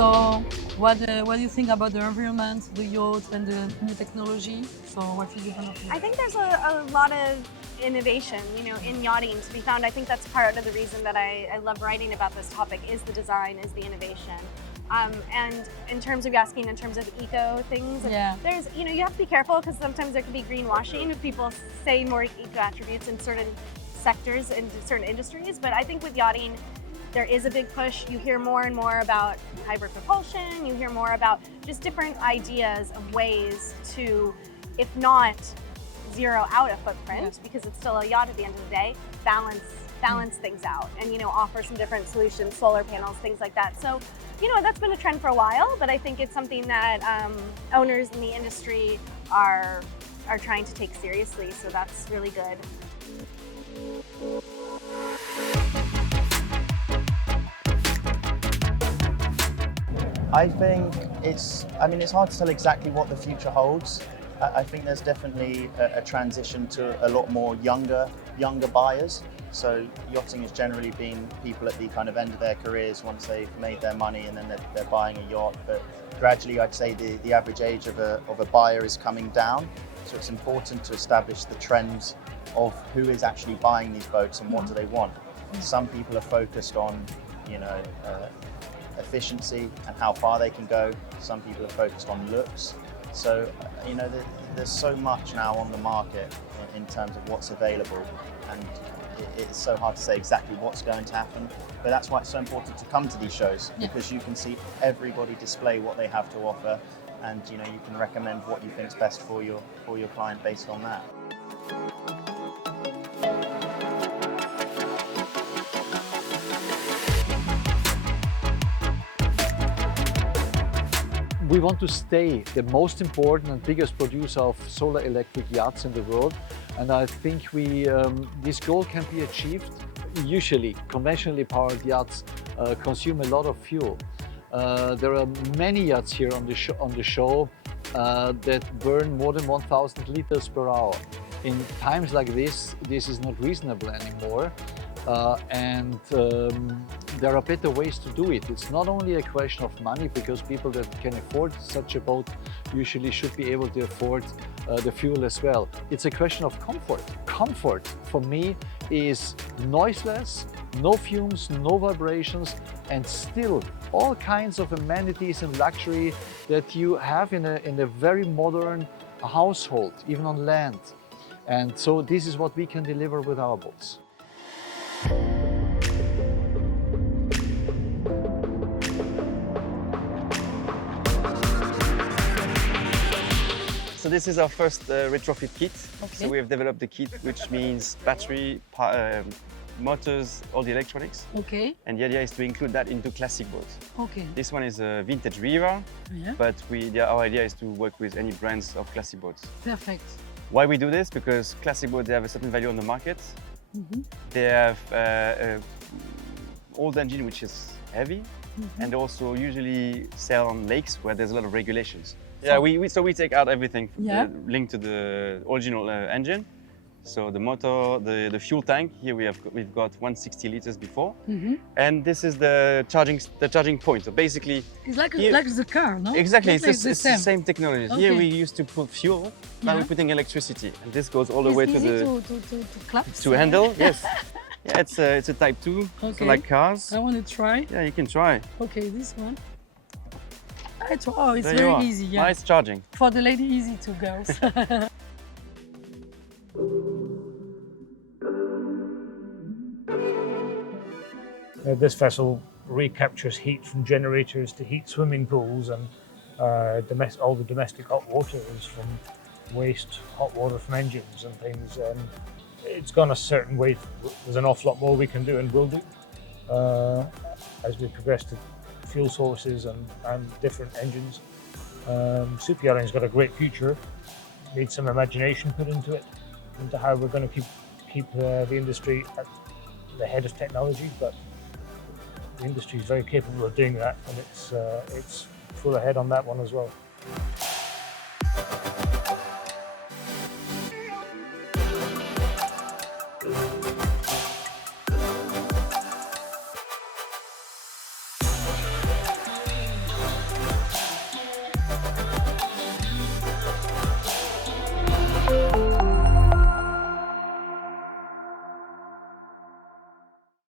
So what do you think about the environment, the yacht, and the new technology? So what is your kind of I think there's a lot of innovation, in yachting to be found. I think that's part of the reason that I love writing about this topic is the design, is the innovation. And in terms of, you're asking in terms of eco things, there's, you have to be careful because sometimes there can be greenwashing if people say more eco attributes in certain sectors and certain industries. But I think with yachting, there is a big push. You hear more and more about hybrid propulsion. You hear more about just different ideas of ways to, if not zero out a footprint, because it's still a yacht at the end of the day, balance things out and, offer some different solutions, solar panels, things like that. So, that's been a trend for a while, but I think it's something that owners in the industry are trying to take seriously. So that's really good. I think it's hard to tell exactly what the future holds. I think there's definitely a transition to a lot more younger buyers. So yachting has generally been people at the kind of end of their careers once they've made their money and then they're buying a yacht. But gradually, I'd say the average age of a buyer is coming down. So it's important to establish the trends of who is actually buying these boats and what do they want. Some people are focused on, efficiency and how far they can go. Some people are focused on looks. So, there's so much now on the market in terms of what's available, and it's so hard to say exactly what's going to happen. But that's why it's so important to come to these shows, because you can see everybody display what they have to offer, and you can recommend what you think is best for your client based on that. We want to stay the most important and biggest producer of solar electric yachts in the world, and I think this goal can be achieved. Usually, conventionally powered yachts consume a lot of fuel. There are many yachts here on the show that burn more than 1,000 liters per hour. In times like this is not reasonable anymore. There are better ways to do it. It's not only a question of money, because people that can afford such a boat usually should be able to afford the fuel as well. It's a question of comfort. Comfort for me is noiseless, no fumes, no vibrations, and still all kinds of amenities and luxury that you have in a very modern household, even on land. And so this is what we can deliver with our boats. So this is our first retrofit kit. Okay. So we have developed the kit, which means battery, motors, all the electronics. Okay. And the idea is to include that into classic boats. Okay. This one is a vintage Riva, but our idea is to work with any brands of classic boats. Perfect. Why we do this? Because classic boats, they have a certain value on the market. They have an old engine which is heavy, and also usually sell on lakes where there's a lot of regulations. Yeah, so we take out everything linked to the original engine. So the motor, the fuel tank. Here we've got 160 liters before, and this is the charging point. So basically, it's like the car, no? Exactly, it's the same technology. Okay. Here we used to put fuel. Now we're putting electricity, and this goes all the way to the to handle. Yes, yeah, it's a Type 2, so like cars. I want to try. Yeah, you can try. Okay, this one. It's There very easy. Yeah. Nice charging. For the lady, easy to girls. This vessel recaptures heat from generators to heat swimming pools, and all the domestic hot water is from waste hot water from engines and things. It's gone a certain way. There's an awful lot more we can do and will do as we progress to fuel sources and different engines. Superyachting's got a great future. Needs some imagination put into it, into how we're going to keep the industry at the head of technology, but the industry is very capable of doing that, and it's full ahead on that one as well.